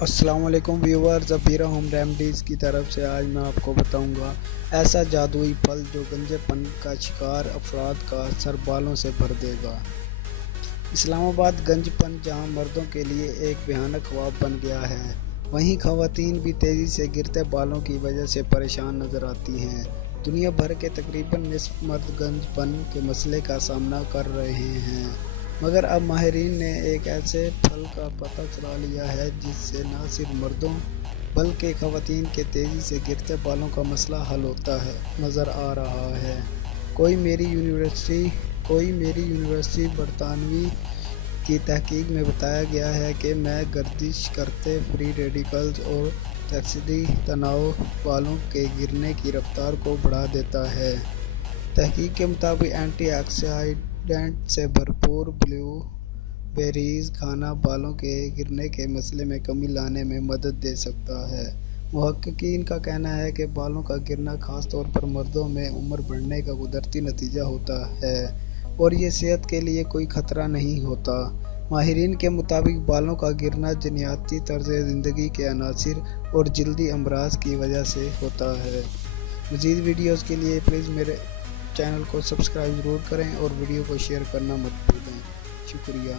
السلام علیکم viewers, ابیرہ home remedies کی طرف سے آج میں آپ کو بتاؤں گا ایسا جادوئی پھل جو گنجے پن کا شکار افراد کا سر بالوں سے بھر دے گا۔ اسلام آباد گنج پن جہاں مردوں کے لیے ایک بھیانک خواب بن گیا ہے، وہیں خواتین بھی تیزی سے گرتے بالوں کی وجہ سے پریشان نظر آتی ہیں۔ دنیا بھر کے تقریباً نصف مرد گنج پن کے مسئلے کا سامنا کر رہے ہیں، مگر اب ماہرین نے ایک ایسے پھل کا پتہ چلا لیا ہے جس سے نہ صرف مردوں بلکہ خواتین کے تیزی سے گرتے بالوں کا مسئلہ حل ہوتا نظر آ رہا ہے۔ کوئی میری یونیورسٹی برطانوی کی تحقیق میں بتایا گیا ہے کہ میں گردش کرتے فری ریڈیکلز اور ٹاکسٹی تناؤ بالوں کے گرنے کی رفتار کو بڑھا دیتا ہے۔ تحقیق کے مطابق اینٹی آکسیڈنٹ سے بھرپور بلیو بیریز کھانا بالوں کے گرنے کے مسئلے میں کمی لانے میں مدد دے سکتا ہے۔ محققین کا کہنا ہے کہ بالوں کا گرنا خاص طور پر مردوں میں عمر بڑھنے کا قدرتی نتیجہ ہوتا ہے اور یہ صحت کے لیے کوئی خطرہ نہیں ہوتا۔ ماہرین کے مطابق بالوں کا گرنا جینیاتی طرز زندگی کے عناصر اور جلدی امراض کی وجہ سے ہوتا ہے۔ مزید ویڈیوز کے لیے پلیز میرے چینل کو سبسکرائب ضرور کریں اور ویڈیو کو شیئر کرنا مت بھولیں۔ شکریہ۔